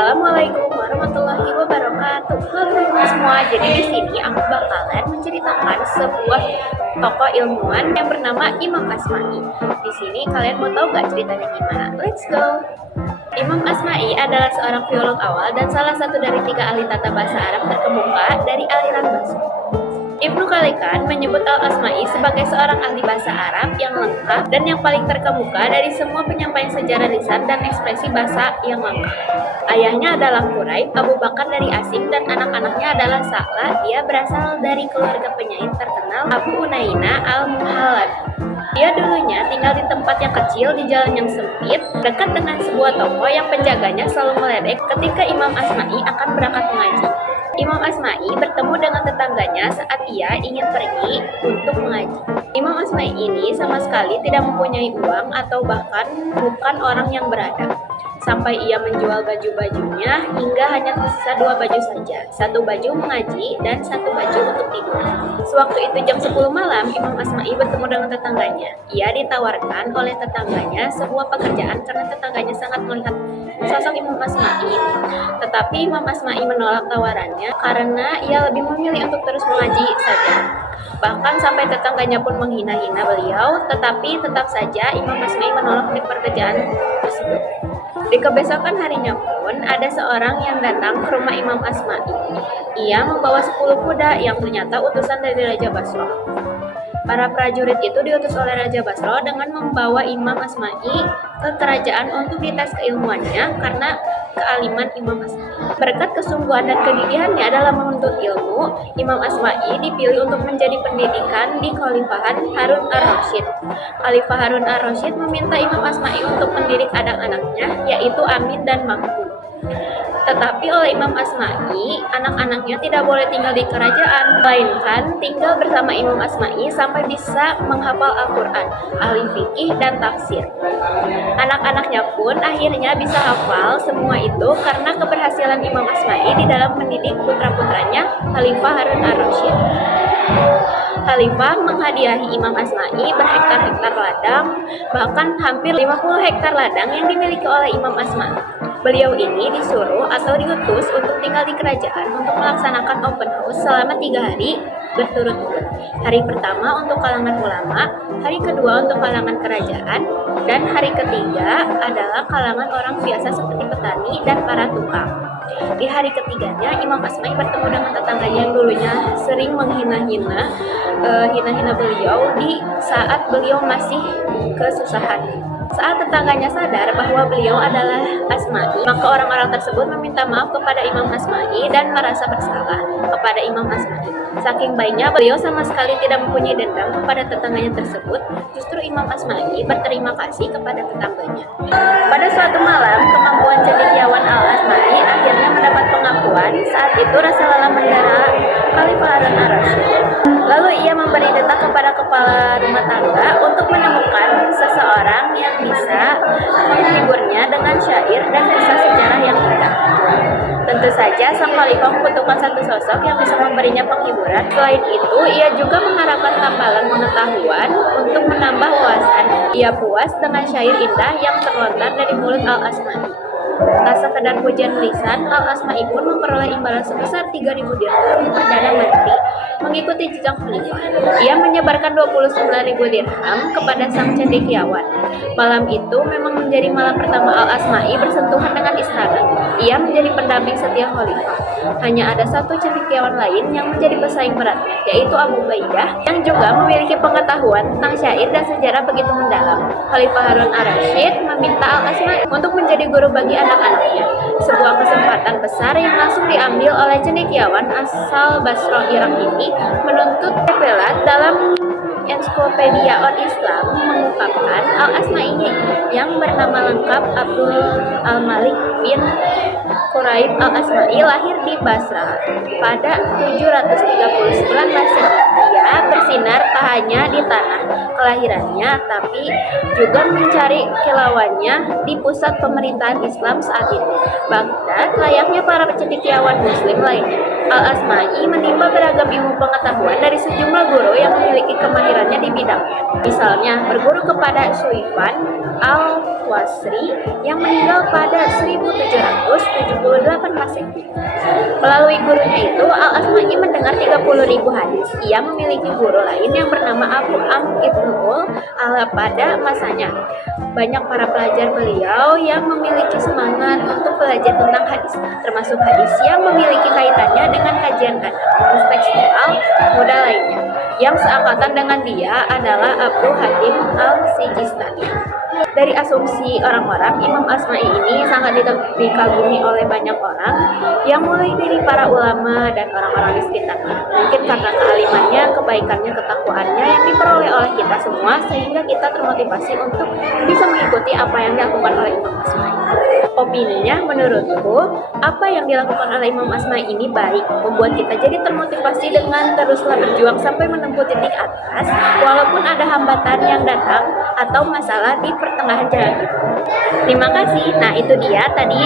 Assalamualaikum warahmatullahi wabarakatuh. Halo teman-teman semua. Jadi di sini aku bakalan menceritakan sebuah tokoh ilmuwan yang bernama Imam Asma'i. Di sini kalian mau tahu gak ceritanya gimana? Let's go. Imam Asma'i adalah seorang filolog awal dan salah satu dari 3 ahli tata bahasa Arab terkemuka dari aliran Basri. Ibnu Khalikan menyebut Al-Asma'i sebagai seorang ahli bahasa Arab yang lengkap dan yang paling terkemuka dari semua penyampaian sejarah lisan dan ekspresi bahasa yang lengkap. Ayahnya adalah Quraib, Abu Bakar dari Asim, dan anak-anaknya adalah Sa'la. Dia berasal dari keluarga penyair terkenal Abu Unaina al-Muhallab. Dia dulunya tinggal di tempat yang kecil di jalan yang sempit, dekat dengan sebuah toko yang penjaganya selalu meledek ketika Imam Asma'i akan berangkat mengaji. Imam Asma'i bertemu dengan tetangganya saat ia ingin pergi untuk mengaji. Imam Asma'i ini sama sekali tidak mempunyai uang atau bahkan bukan orang yang beradab. Sampai ia menjual baju-bajunya hingga hanya tersisa 2 baju saja. 1 baju mengaji dan 1 baju untuk tidur. Sewaktu itu jam 10 malam, Imam Asma'i bertemu dengan tetangganya. Ia ditawarkan oleh tetangganya sebuah pekerjaan karena tetangganya sangat melihat sosok Imam Asma'i. Tetapi Imam Asma'i menolak tawarannya karena ia lebih memilih untuk terus mengaji saja. Bahkan sampai tetangganya pun menghina-hina beliau, tetapi tetap saja Imam Asma'i menolak pekerjaan tersebut. Di kebesokan harinya pun ada seorang yang datang ke rumah Imam Asma'i. Ia membawa 10 kuda yang ternyata utusan dari Raja Basra. Para prajurit itu diutus oleh Raja Basra dengan membawa Imam Asma'i ke kerajaan untuk dites keilmuannya karena kealiman Imam Asma'i. Berkat kesungguhan dan kegigihannya dalam menuntut ilmu, Imam Asma'i dipilih untuk menjadi pendidikan di Khalifahan Harun ar-Rasyid. Khalifah Harun ar-Rasyid meminta Imam Asma'i untuk mendidik anak-anaknya, yaitu Amin dan Makbul. Tetapi oleh Imam Asma'i, anak-anaknya tidak boleh tinggal di kerajaan, melainkan tinggal bersama Imam Asma'i sampai bisa menghafal Al-Quran, ahli fikih dan tafsir. Anak-anaknya pun akhirnya bisa hafal semua itu karena keberhasilan Imam Asma'i di dalam mendidik putra-putranya Khalifah Harun ar-Rasyid. Khalifah menghadiahi Imam Asma'i berhektar-hektar ladang, bahkan hampir 50 hektar ladang yang dimiliki oleh Imam Asma'i. Beliau ini disuruh atau diutus untuk tinggal di kerajaan untuk melaksanakan open house selama 3 hari berturut-turut. Hari pertama untuk kalangan ulama, hari kedua untuk kalangan kerajaan, dan hari ketiga adalah kalangan orang biasa seperti petani dan para tukang. Di hari ketiganya, Imam Asma'i bertemu dengan tetangganya yang dulunya sering menghina-hina beliau di saat beliau masih kesusahan. Saat tetangganya sadar bahwa beliau adalah Asma'i, maka orang-orang tersebut meminta maaf kepada Imam Asma'i dan merasa bersalah kepada Imam Asma'i. Saking baiknya beliau sama sekali tidak mempunyai dendam kepada tetangganya tersebut, justru Imam Asma'i berterima kasih kepada tetangganya. Pada suatu malam, kemampuan cendekiawan Al-Asma'i akhirnya mendapat pengakuan. Saat itu rasa lelah mendera Khalifah Harun ar-Rasyid. Lalu ia memberi detah kepada kepala rumah tangga untuk menemukan seseorang yang bisa menghiburnya dengan syair dan kisah sejarah yang indah. Tentu saja sang khalifah membutuhkan satu sosok yang bisa memberinya penghiburan. Selain itu, ia juga mengharapkan tambalan pengetahuan untuk menambah wawasan. Ia puas dengan syair indah yang terlontar dari mulut Al-Asma'i. Tak sekedar pujian lisan, Al-Asma'i pun memperoleh imbalan sebesar 3.000 dirham perdana menteri mengikuti jejak khalifah. Ia menyebarkan 29.000 dirham kepada sang cendekiawan. Malam itu memang menjadi malam pertama Al-Asma'i bersentuhan dengan istana. Ia menjadi pendamping setia khalifah. Hanya ada satu cendekiawan lain yang menjadi pesaing beratnya, yaitu Abu Ubaidah, yang juga memiliki pengetahuan tentang syair dan sejarah begitu mendalam. Khalifah Harun ar-Rasyid meminta Al-Asma'i untuk menjadi guru bagi anak-anaknya. Sebuah kesempatan besar yang langsung diambil oleh cendekiawan asal Basra Irak ini menuntut Pelat dalam Ensiklopedia on Islam mengungkapkan Al-Asma'i yang bernama lengkap Abdul al-Malik bin Quraib Al-Asma'i lahir di Basra pada 739 Masehi. Ia bersinar tak hanya di tanah kelahirannya, tapi juga mencari kilauannya di pusat pemerintahan Islam saat itu, Baghdad, layaknya para cendekiawan Muslim lainnya. Al-Asma'i menimba beragam ilmu pengetahuan dari sejumlah guru yang memiliki kemahirannya di bidangnya. Misalnya, berguru kepada Suifan al-Wasri yang meninggal pada 1775 28 Masehi. Melalui gurunya itu, Al-Asma'i mendengar 30.000 hadis. Ia memiliki guru lain yang bernama Abu Amr ibn Ala pada masanya. Banyak para pelajar beliau yang memiliki semangat untuk belajar tentang hadis, termasuk hadis yang memiliki kaitannya dengan kajian adab, tekstual, muda lainnya. Yang seangkatan dengan dia adalah Abu Hatim al-Sijistani. Dari asumsi orang-orang, Imam Asma'i ini sangat dikagumi oleh banyak orang, yang mulai dari para ulama dan orang-orang di sekitarnya. Mungkin karena kealimannya, kebaikannya, ketakwaannya yang diperoleh oleh kita semua, sehingga kita termotivasi untuk bisa mengikuti apa yang dilakukan oleh Imam Asma'i. Opininya, menurutku, apa yang dilakukan oleh Imam Asma'i ini baik, membuat kita jadi termotivasi dengan teruslah berjuang sampai menempuh titik atas, walaupun ada hambatan yang datang atau masalah di pertengahan jalan itu. Terima kasih. Nah, itu dia tadi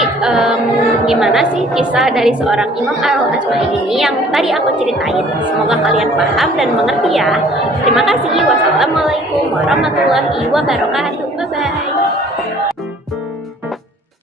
gimana sih kisah dari seorang Imam Al-Asma'i ini yang tadi aku ceritain. Semoga kalian paham dan mengerti ya. Terima kasih. Wassalamualaikum warahmatullahi wabarakatuh. Bye bye.